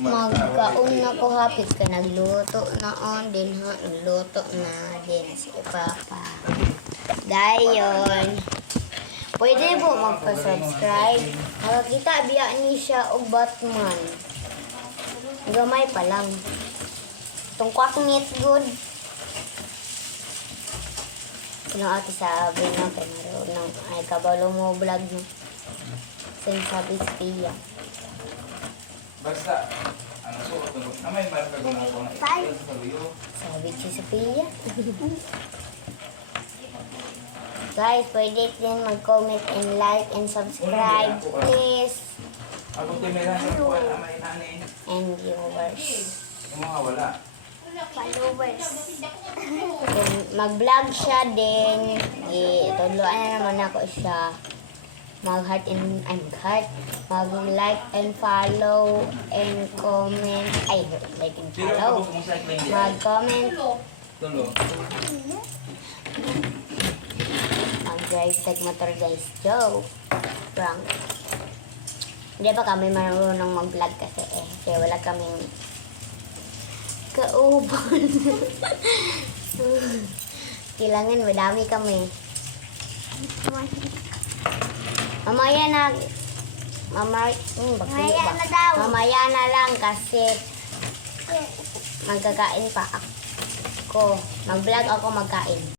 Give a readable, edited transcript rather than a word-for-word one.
Magkaon na ko hapit ka nagluto na on din ha, nagluto na din si Papa. Dayon. Pwede po magpa-subscribe. Nakakita biya ni siya og Batman. Gamay pa lang. Tungkwak nit good. Kung ate sabi na kay marunong ay kabalo mo vlog mo. Sabi si Pia. Basta, ano po, may marka ko na ako na ito sa saluyo. Sabi si Sophia. Guys, pwede din mag-comment and like and subscribe, please. Ako timiran yung kuwan na may nanin. And viewers. Yung mga wala. Followers. Kung mag-vlog siya din, ituluan na naman ako siya. Mag-like and follow and comment. Ay, like and Sino follow. ka po sa cycling diyan? Mag-comment. Tulo. Mag-drive tag motor guys. Joke. Prank. Hindi pa kami marunong mag-vlog kasi kaya wala kaming kauban. Kailangan madami kami. Mamaya na mamaya na lang kasi magkakain pa ako. Mag-vlog ako magkain.